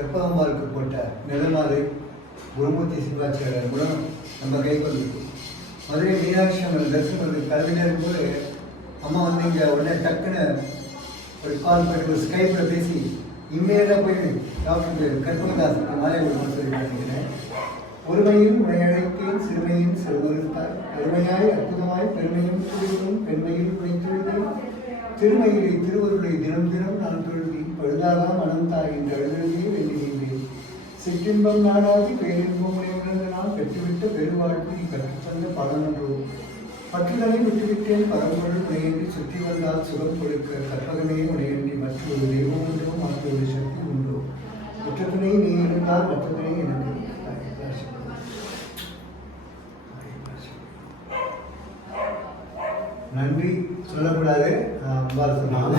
கற்பகம்பாளுக்கு போட்ட நிலமாலை குருமூர்த்தி சிவாச்சாரியர் மூலம் நம்ம கைக்கு வந்துருக்கு. மதுரை மீனாட்சி அம்மன் தரிசனம் கல்வியில் இருக்கும்போது அம்மா வந்து இங்கே உடனே டக்குன்னு ஒரு கால் பண்ணி ஒரு ஸ்கைப்பில் பேசி இம்மையெல்லாம் போய் டாக்டர் கற்பகதாசனுக்கு மாலை ஒரு சொல்லி பண்ணிக்கிறேன். ஒருமையும் உடையழைக்கேன் சிறுமையும் செல்வருத்தாய் பெருமையாய் அற்புதமாய் பெருமையும் துணிவும் பெண்மையில் புனைத்துள்ளேன் திருமையிலே திருவருளை தினம் தினம் நான் தொழுதி பழுதாக மனம் தாகின்ற எழுதியே வெள்ளுகின்றேன். சிற்றின்பம் நாடாதி பேரின்பம் உணர்ந்த நான் பெற்றுவிட்ட பெருவாழ்வு நீ கற்றுத்தந்த பலனன்றோ பற்றுதலை விட்டுவிட்டேன் பரம்பொருள் உனையன்றி சுற்றி வந்தால் சுகம் கொடுக்க கற்பகமே உனையன்றி மற்றொரு தெய்வம் உண்டோ மற்றொரு சக்தி உண்டோ மற்றதுணை நீ இருந்தால் மற்றதுணை எனக்கு. நன்றி சொல்லக்கூடாது, அம்பாள் சொன்னாங்க.